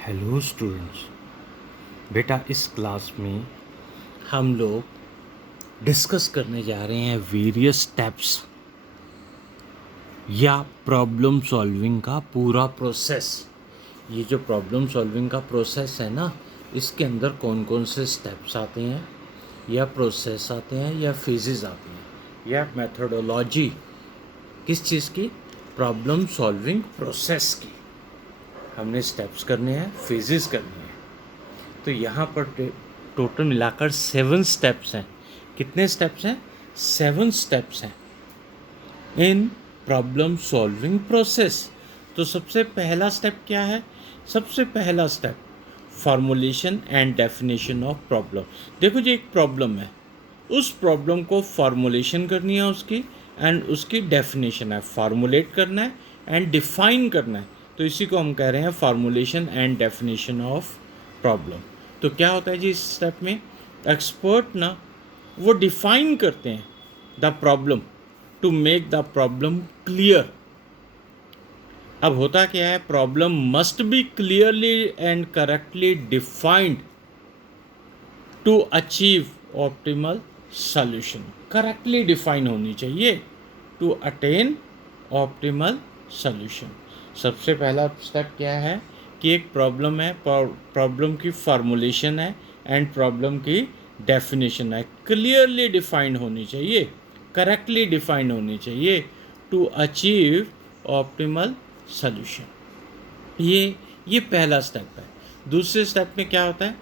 Hello students. बेटा इस class में हम लोग डिस्कस करने जा रहे हैं वेरियस स्टेप्स या प्रॉब्लम सॉल्विंग का पूरा प्रोसेस। ये जो प्रॉब्लम सॉल्विंग का प्रोसेस है ना, इसके अंदर कौन कौन से स्टेप्स आते हैं या प्रोसेस आते हैं या फेजेस आते हैं या मेथोडोलॉजी किस चीज़ की, प्रॉब्लम सॉल्विंग प्रोसेस की। हमने स्टेप्स करने हैं, फेजेस करने हैं। तो यहाँ पर टोटल मिलाकर 7 स्टेप्स हैं। कितने स्टेप्स हैं? 7 स्टेप्स हैं इन प्रॉब्लम सॉल्विंग प्रोसेस। तो सबसे पहला स्टेप क्या है? सबसे पहला step formulation and definition of problem. देखो जी, एक प्रॉब्लम है, उस प्रॉब्लम को फॉर्मुलेशन करनी है उसकी, एंड उसकी डेफिनेशन है, फार्मूलेट करना है एंड डिफाइन करना है। तो इसी को हम कह रहे हैं formulation and definition of problem. तो क्या होता है जी इस स्टेप में? एक्सपर्ट ना वो डिफाइन करते हैं the problem to make the problem clear. अब होता क्या है, problem must be clearly and correctly defined to achieve optimal solution. Correctly define होनी चाहिए टू अटेन ऑप्टिमल सॉल्यूशन। सबसे पहला स्टेप क्या है कि एक प्रॉब्लम है, प्रॉब्लम की फार्मूलेशन है एंड प्रॉब्लम की डेफिनेशन है। क्लियरली डिफाइंड होनी चाहिए, करेक्टली डिफाइंड होनी चाहिए टू अचीव ऑप्टिमल सॉल्यूशन। ये पहला स्टेप है। दूसरे स्टेप में क्या होता है?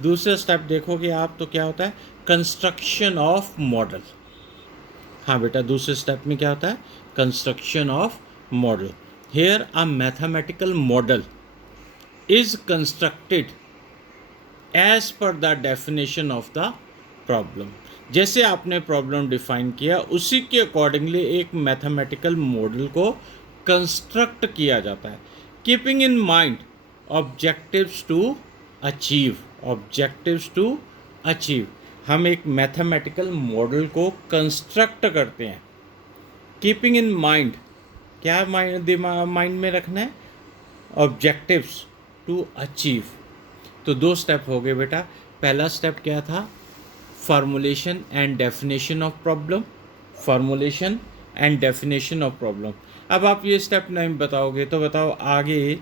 दूसरा स्टेप देखोगे आप तो क्या होता है? Construction of model. हाँ बेटा, दूसरे स्टेप में क्या होता है? Construction of model. Here a mathematical model is constructed as per the definition of the problem. जैसे आपने प्रॉब्लम डिफाइन किया उसी के अकॉर्डिंगली एक मैथमेटिकल मॉडल को कंस्ट्रक्ट किया जाता है, keeping in mind objectives to achieve. Objectives to achieve, हम एक मैथमेटिकल मॉडल को कंस्ट्रक्ट करते हैं, कीपिंग इन माइंड। क्या माइंड में रखना है? Objectives to achieve. तो 2 स्टेप हो गए बेटा। पहला स्टेप क्या था? Formulation and definition of problem. Formulation and definition of problem. अब आप ये स्टेप नहीं बताओगे तो बताओ आगे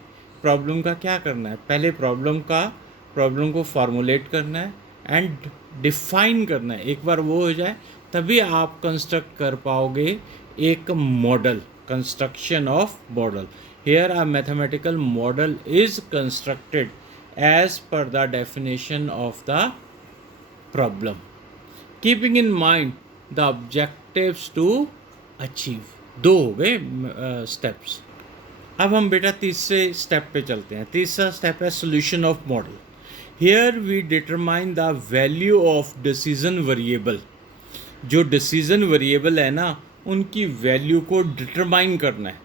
प्रॉब्लम का क्या करना है? पहले प्रॉब्लम को फार्मूलेट करना है एंड डिफाइन करना है। एक बार वो हो जाए तभी आप कंस्ट्रक्ट कर पाओगे एक model, construction of model. Here a mathematical model is constructed as per the definition of the problem, keeping in mind the objectives to achieve। 2 हो गए स्टेप्स। अब हम बेटा तीसरे स्टेप पे चलते हैं। तीसरा स्टेप है solution of model. Here we determine the value of decision variable. जो डिसीजन वेरिएबल है ना, उनकी वैल्यू को डिटरमाइन करना है।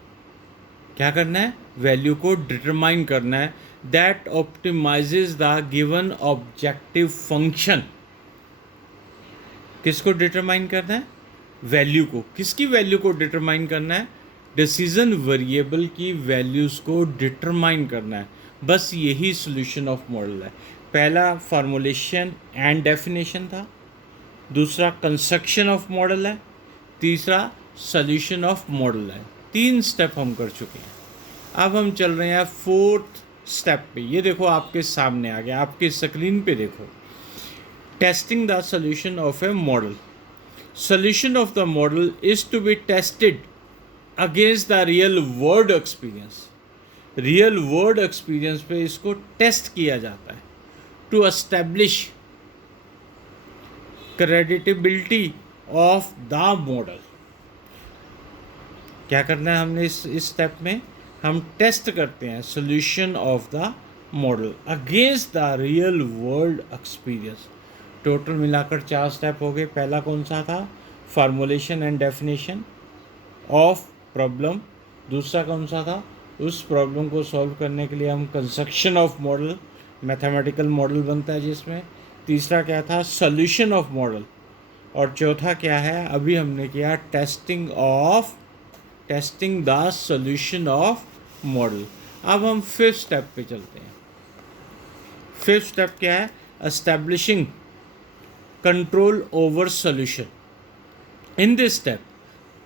क्या करना है? वैल्यू को डिटरमाइन करना है। That optimises the given objective function. किसको डिटरमाइन करना है? वैल्यू को। किसकी वैल्यू को डिटरमाइन करना है? डिसीजन वेरिएबल की वैल्यूज़ को डिटरमाइन करना है। बस यही सोल्यूशन ऑफ मॉडल है। पहला फार्मूलेशन एंड डेफिनेशन था, दूसरा कंस्ट्रक्शन ऑफ मॉडल है, तीसरा सोल्यूशन ऑफ मॉडल है। 3 स्टेप हम कर चुके हैं। अब हम चल रहे हैं 4th स्टेप पे। ये देखो आपके सामने आ गया, आपके स्क्रीन पे देखो। Testing the solution of a model. Solution of the model is to be tested against the real world experience. Real world experience पे इसको टेस्ट किया जाता है to establish credibility of the model. क्या करना है हमने इस स्टेप में? हम टेस्ट करते हैं solution of the model against the real world experience. Total मिलाकर 4 स्टेप हो गए। पहला कौन सा था? Formulation and definition of problem. दूसरा कौन सा था? उस प्रॉब्लम को सॉल्व करने के लिए हम construction of model, mathematical model बनता है जिसमें। तीसरा क्या था? Solution of model. और चौथा क्या है? अभी हमने किया testing the solution of model. अब हम 5th स्टेप पे चलते हैं। फिफ्थ स्टेप क्या है? Establishing control over solution. In this step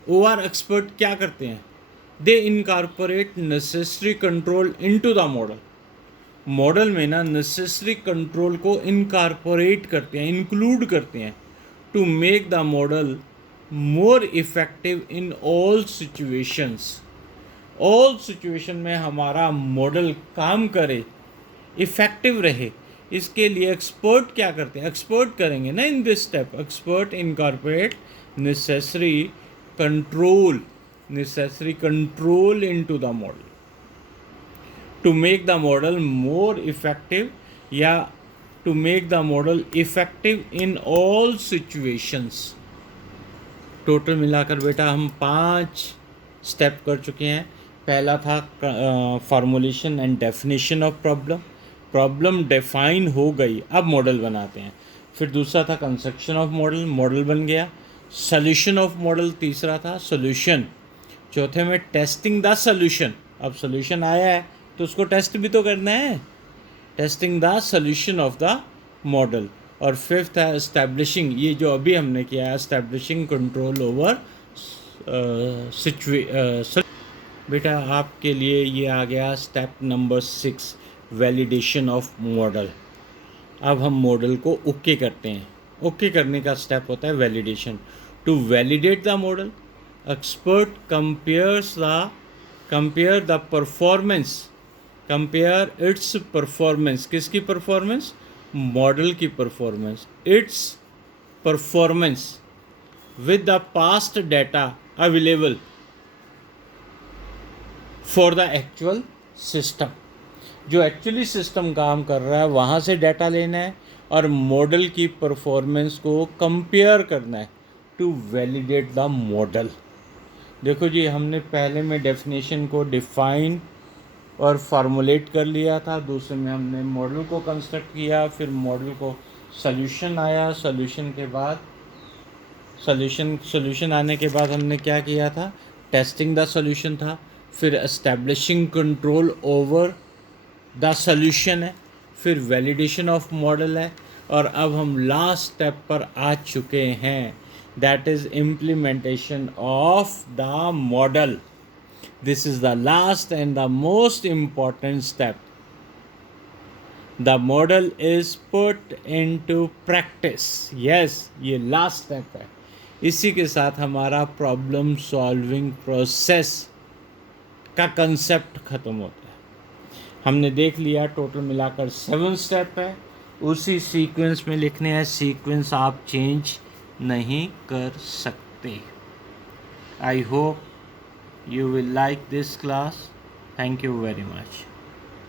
OR expert क्या करते हैं? They incorporate necessary control into the model. Model में ना नेसेसरी कंट्रोल को इनकॉर्पोरेट करते हैं, इंक्लूड करते हैं, to make the model more effective in all situations. All situation में हमारा मॉडल काम करे, इफेक्टिव रहे, इसके लिए एक्सपर्ट क्या करते हैं? एक्सपर्ट करेंगे ना in this step, expert incorporate necessary control into the model to make the model more effective, या to make the model effective in all situations. Total मिलाकर बेटा हम 5 स्टेप कर चुके हैं। पहला था formulation and definition of problem define हो गई, अब मॉडल बनाते हैं। फिर दूसरा था कंस्ट्रक्शन ऑफ मॉडल बन गया। सोल्यूशन ऑफ मॉडल तीसरा था, सोल्यूशन। चौथे में टेस्टिंग द सोल्यूशन, अब सोल्यूशन आया है तो उसको टेस्ट भी तो करना है, testing the solution of the model. और फिफ्थ है एस्टैब्लिशिंग, ये जो अभी हमने किया है, एस्टैब्लिशिंग कंट्रोल ओवर बेटा आपके लिए ये आ गया step number 6, validation of model. अब हम मॉडल को ओके करते हैं। ओके करने का स्टेप होता है validation. To validate the model, expert compare the performance, compare its performance, किसकी परफॉर्मेंस? मॉडल की performance, its performance with the past data available for the actual system. जो एक्चुअली सिस्टम काम कर रहा है वहाँ से डाटा लेना है और मॉडल की परफॉर्मेंस को कंपेयर करना है टू वैलिडेट द मॉडल। देखो जी, हमने पहले में डेफिनेशन को डिफाइन और फार्मूलेट कर लिया था, दूसरे में हमने मॉडल को कंस्ट्रक्ट किया, फिर मॉडल को सॉल्यूशन आया, सॉल्यूशन के बाद सॉल्यूशन आने के बाद हमने क्या किया था? टेस्टिंग द सॉल्यूशन था, फिर establishing control over the solution है, फिर वैलिडेशन ऑफ मॉडल है, और अब हम लास्ट स्टेप पर आ चुके हैं, that is implementation of the model. This is the last and the most important step. The model is put into practice. Yes, ये लास्ट स्टेप है। इसी के साथ हमारा प्रॉब्लम सॉल्विंग प्रोसेस का कंसेप्ट ख़त्म होता है। हमने देख लिया टोटल मिलाकर 7 स्टेप है, उसी सीक्वेंस में लिखने हैं, सीक्वेंस आप चेंज नहीं कर सकते। I hope you will like this class. Thank you very much.